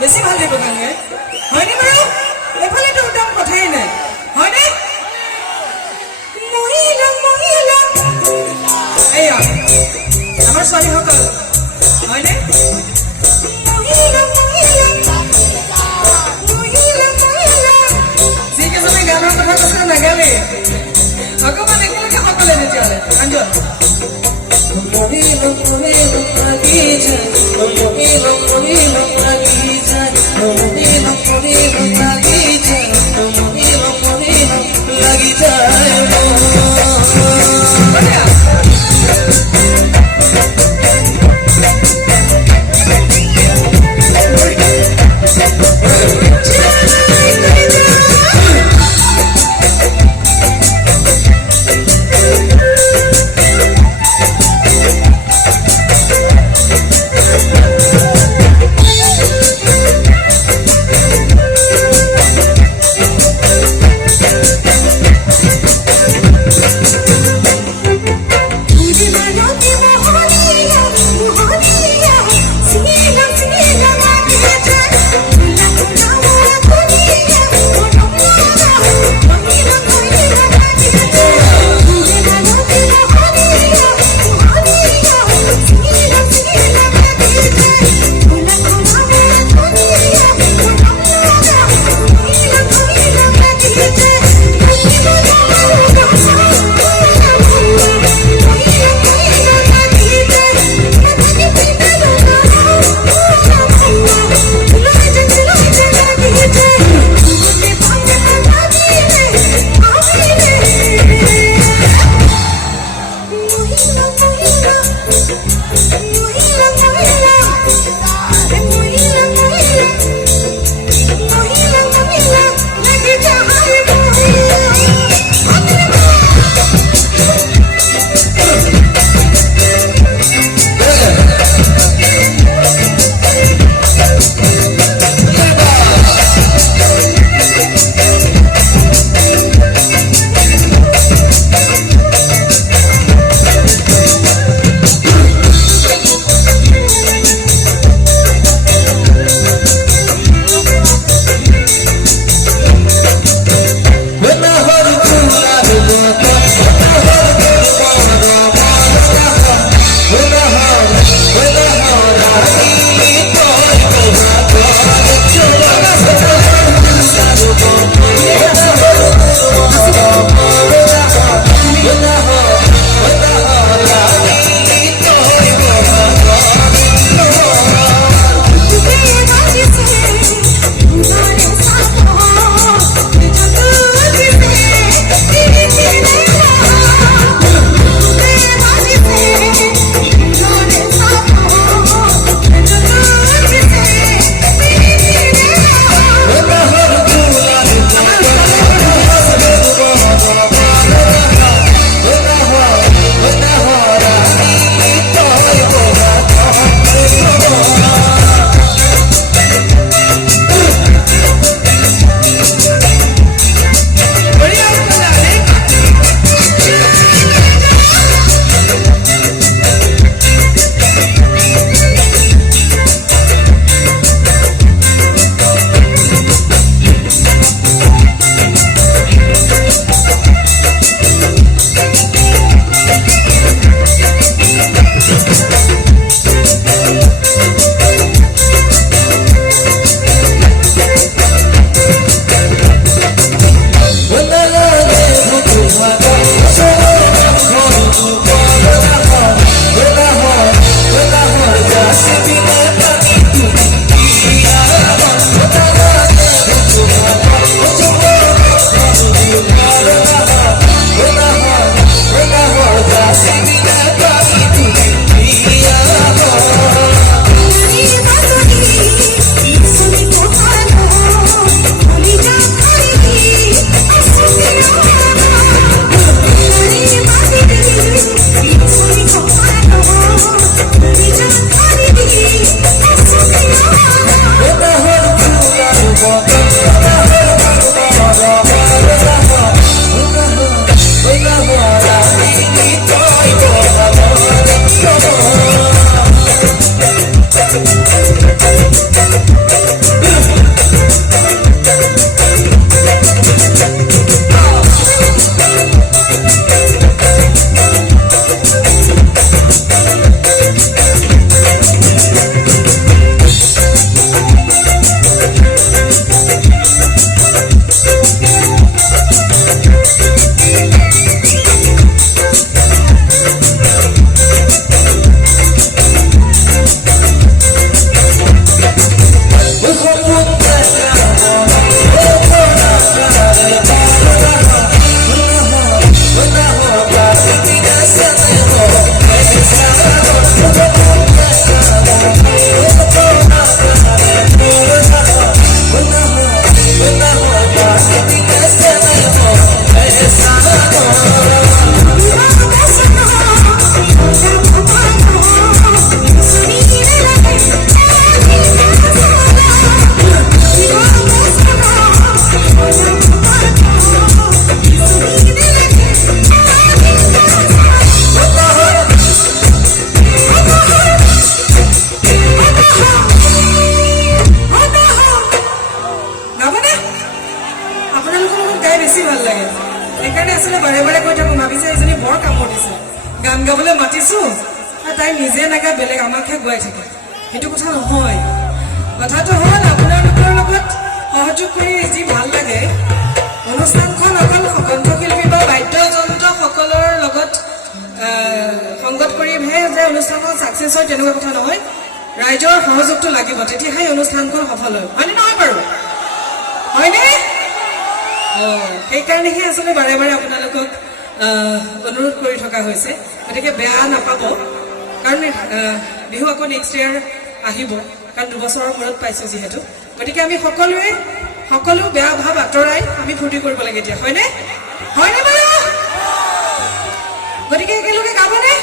বেছি ভাল লাগিব গানে হয়নে বাৰু এফালেতো উত্তম কথাই নাই হয়নে মহিলা মহিলা এয়া আমাৰ ছোৱালীসকল হয়নে মহিলা মহিলা মহিলা মহিলা যিকেইজনে গানৰ কথা কৈছে নাগালে অকমান একেলগে সকলে তেতিয়াহ'লে আঞ্জন মহিলা মহিলা লাগিছে মহিলা মহিলা লাগিছে মহিলা মহিলা লাগিছে মহিলা মহিলা লাগিছে সেইকাৰণে আচলতে বাৰে বাৰে কৈ থাকোঁ ভাবিছে এজনী বৰ কামত দিছে গান গাবলৈ মাতিছোঁ আৰু তাই নিজে নাগায় বেলেগ আমাকহে গোৱাই থাকে সেইটো কথা নহয় কথাটো হ'ল আপোনালোকৰ লগত সহযোগ কৰি যি ভাল লাগে অনুষ্ঠানখন অকল কণ্ঠশিল্পী বা বাদ্যযন্ত্ৰসকলৰ লগত সংগত কৰিহে যে অনুষ্ঠানখন ছাকচেছ হয় তেনেকুৱা কথা নহয় ৰাইজৰ সহযোগটো লাগিব তেতিয়াহে অনুষ্ঠানখন সফল হয় হয়নে নহয় বাৰু হয়নে সেইকাৰণেহে আচলতে বাৰে বাৰে আপোনালোকক অনুৰোধ কৰি থকা হৈছে গতিকে বেয়া নাপাব কাৰণ বিহু আকৌ নেক্সট ইয়াৰ আহিব কাৰণ 2 বছৰৰ মূৰত পাইছোঁ যিহেতু গতিকে আমি সকলো বেয়া ভাৱ আঁতৰাই আমি ফূৰ্তি কৰিব লাগে এতিয়া হয়নে হয়নে বাৰু গতিকে একেলগে গাবনে